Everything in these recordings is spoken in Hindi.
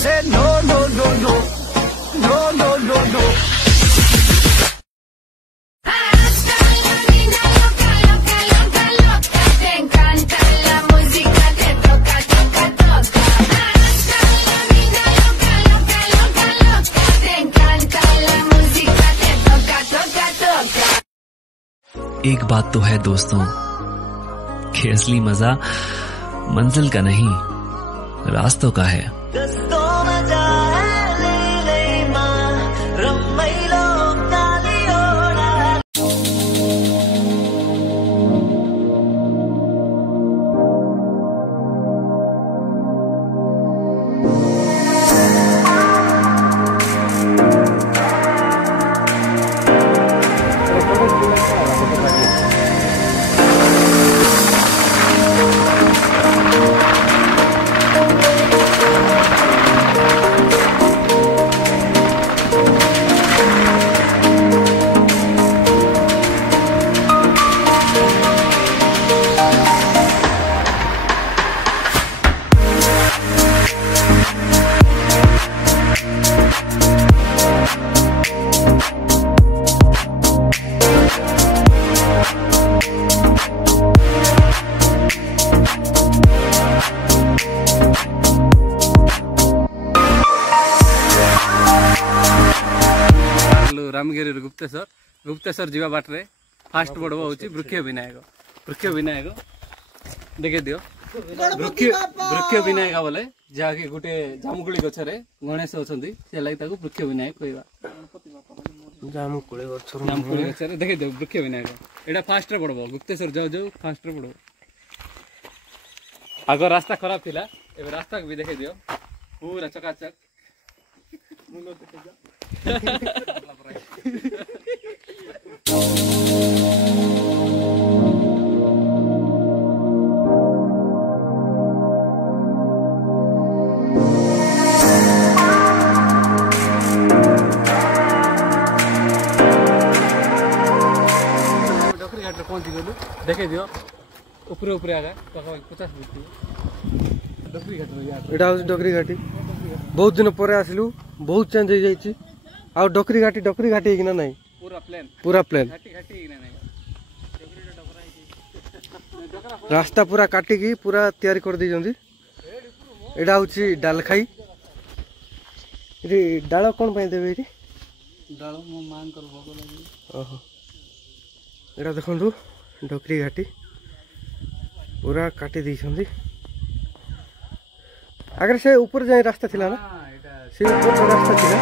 Say no, no, no, no, no, no, no, no. Te encanta la música, te toca, toca, toca. La vida loca, loca, loca, loca. Te encanta la música, te toca, toca, toca. एक बात तो है दोस्तों कि असली मजा मंजिल का नहीं रास्तों का है। रामगिरी गुप्तेश्वर गुप्तेश्वर जीवा बाटे फास्ट बड़ हूँ वृक्ष विनायक देखे दियो वृक्ष विनायक बोले जहाँकि गोटे जामुकुड़ी गछरे गणेश अच्छा से लगे वृक्ष विनायक कहवा जामुकुड़ी गछरे देखे दियो वृक्ष विनायक यहाँ फास्ट बड़ गुप्तेश्वर जाऊ जाऊ फास्ट बड़ आग रास्ता खराब थिला ए रास्ता भी देखे दियो पूरा चकाचक डोकरी घाट पहुंची गलु देखे दियो ऊपर ऊपर आगा 50 फुट डोकरी घाट एटा डोकरी घाटी बहुत दिन पर आसलु बहुत चेंज हो जाइए आ डोकरी घाटी कि ना नहीं पूरा प्लेन रास्ता पूरा काटिकी पूरा तैयारी कर दी एटा हूँ डाल खाई डाल कौन पाई देवे ओहो एटा देखु डोकरी घाटी पूरा काटी दी आगे से ऊपर जाए रास्ता थिला ना से ऊपर रास्ता थिला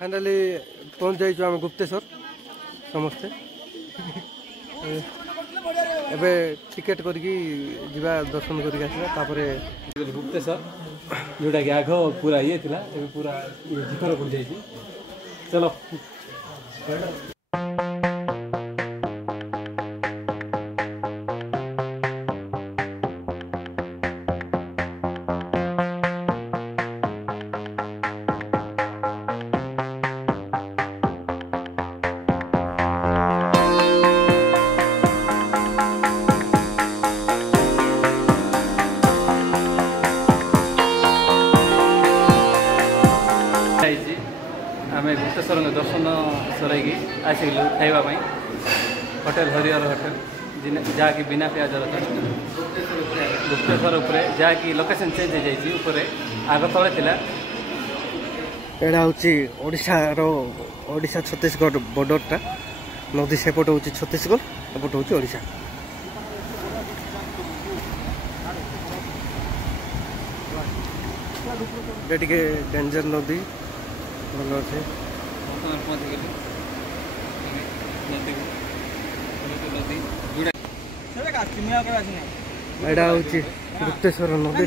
फाइनाली पहुँच जाइए आम गुप्तेश्वर समस्ते एबे टिकेट करके जीवा दर्शन करके आसला गुप्तेश्वर जोटा कि आग पूरा ये थिला एबे पूरा जीकर पड़ जाइए चलो आम गुप्तेश्वर दर्शन सरई आसिलु खावाई होटेल हरिहर होटेल जहाँकि बिना प्याज रसुन गुप्तेश्वर उपरे जहाँकि लोकेशन चेंज हो जाइए उपरे आग तले थिला एड़ा हूँ ओडिशा छत्तीसगढ़ बॉर्डरटा नदी सेपट हूँ छत्तीसगढ़ एपट हूँ ओडिशा। टे डेंजर नदी भल अच्छे एड़ा हूँ गुप्तेश्वर नदी